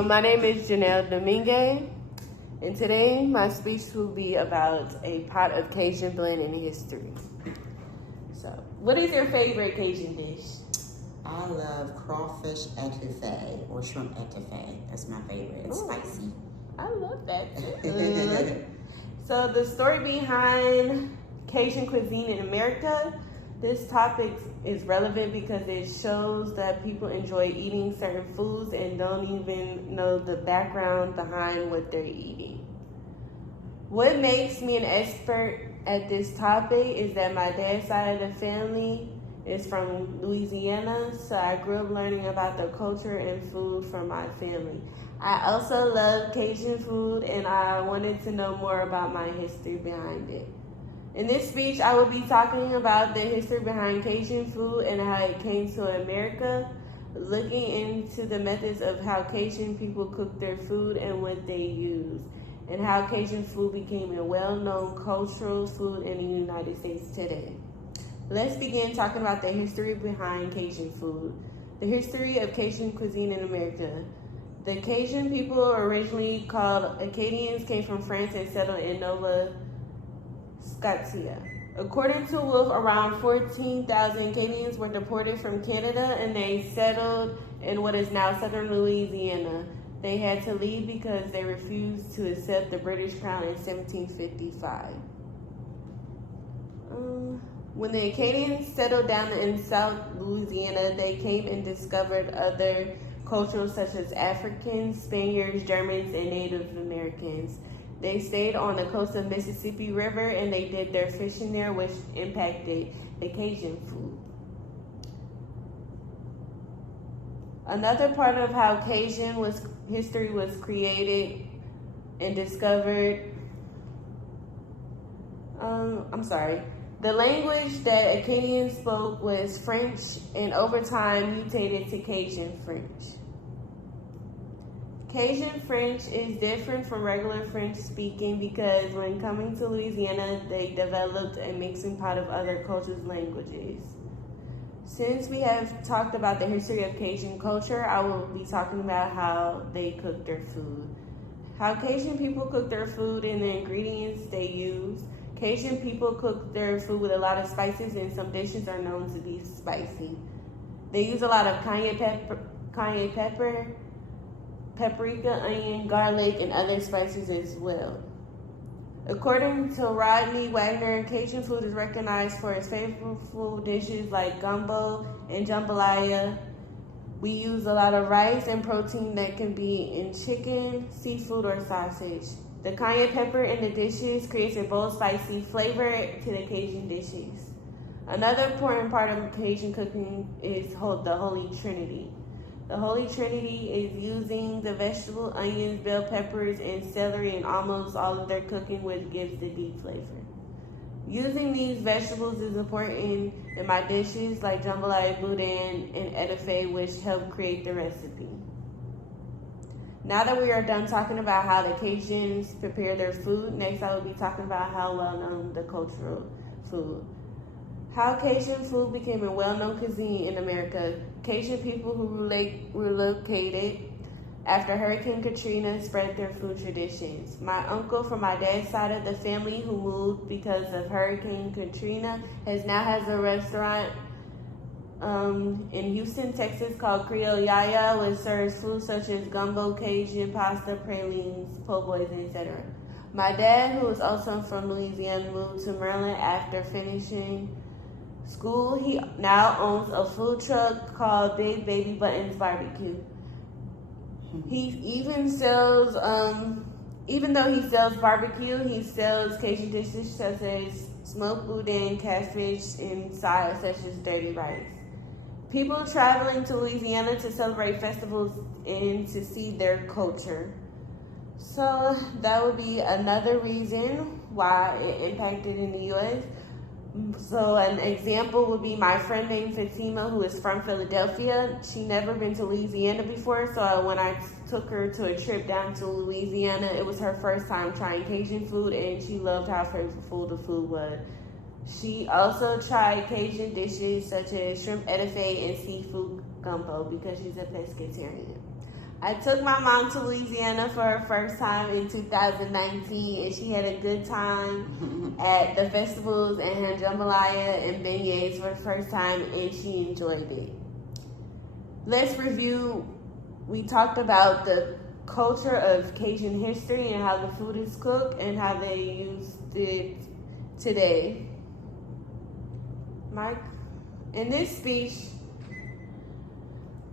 My name is Janelle Domingue, and today my speech will be about a pot of Cajun blend in history. So, what is your favorite Cajun dish? I love crawfish etouffee or shrimp etouffee. That's my favorite. It's spicy. I love that too. So, the story behind Cajun cuisine in America. This topic is relevant because it shows that people enjoy eating certain foods and don't even know the background behind what they're eating. What makes me an expert at this topic is that my dad's side of the family is from Louisiana, so I grew up learning about the culture and food from my family. I also love Cajun food, and I wanted to know more about my history behind it. In this speech, I will be talking about the history behind Cajun food and how it came to America, looking into the methods of how Cajun people cook their food and what they use, and how Cajun food became a well-known cultural food in the United States today. Let's begin talking about the history behind Cajun food. The history of Cajun cuisine in America. The Cajun people, originally called Acadians, came from France and settled in Nova Scotia. According to Wolf, around 14,000 Acadians were deported from Canada and they settled in what is now southern Louisiana. They had to leave because they refused to accept the British crown in 1755. When the Acadians settled down in South Louisiana, they came and discovered other cultures such as Africans, Spaniards, Germans, and Native Americans. They stayed on the coast of Mississippi River and they did their fishing there, which impacted the Cajun food. Another part of how Cajun history was created and discovered, the language that Acadians spoke was French, and over time mutated to Cajun French. Cajun French is different from regular French speaking because when coming to Louisiana, they developed a mixing pot of other cultures' languages. Since we have talked about the history of Cajun culture, I will be talking about how they cook their food. How Cajun people cook their food and the ingredients they use. Cajun people cook their food with a lot of spices, and some dishes are known to be spicy. They use a lot of cayenne pepper, paprika, onion, garlic, and other spices as well. According to Rodney Wagner, Cajun food is recognized for its flavorful dishes like gumbo and jambalaya. We use a lot of rice and protein that can be in chicken, seafood, or sausage. The cayenne pepper in the dishes creates a bold, spicy flavor to the Cajun dishes. Another important part of Cajun cooking is the Holy Trinity. The Holy Trinity is using the vegetable, onions, bell peppers, and celery in almost all of their cooking, which gives the deep flavor. Using these vegetables is important in my dishes like jambalaya, boudin, and etouffee, which help create the recipe. Now that we are done talking about how the Cajuns prepare their food, next I will be talking about how well-known the cultural food. How Cajun food became a well-known cuisine in America. Cajun people who relocated after Hurricane Katrina spread their food traditions. My uncle from my dad's side of the family who moved because of Hurricane Katrina has a restaurant in Houston, Texas called Creole Yaya, which serves food such as gumbo, Cajun, pasta, pralines, po' boys, etc. My dad, who is also from Louisiana, moved to Maryland after finishing school. He now owns a food truck called Big Baby Buttons Barbecue. He even sells, even though he sells barbecue, he sells Cajun dishes such as smoked boudin, catfish, and sides such as dirty rice. People traveling to Louisiana to celebrate festivals and to see their culture. So that would be another reason why it impacted in the U.S. So an example would be my friend named Fatima, who is from Philadelphia. She never been to Louisiana before, so when I took her to a trip down to Louisiana, it was her first time trying Cajun food, and she loved how flavorful the food was. She also tried Cajun dishes such as shrimp etouffee and seafood gumbo because she's a pescatarian. I took my mom to Louisiana for her first time in 2019, and she had a good time at the festivals and jambalaya and beignets for the first time, and she enjoyed it. Let's review. We talked about the culture of Cajun history and how the food is cooked and how they use it today. Mike, in this speech,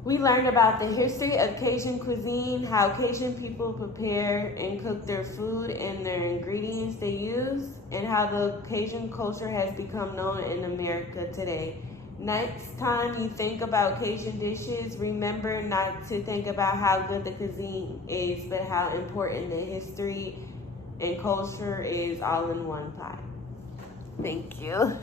we learned about the history of Cajun cuisine, how Cajun people prepare and cook their food and their ingredients they use, and how the Cajun culture has become known in America today. Next time you think about Cajun dishes, remember not to think about how good the cuisine is, but how important the history and culture is all in one pot. Thank you.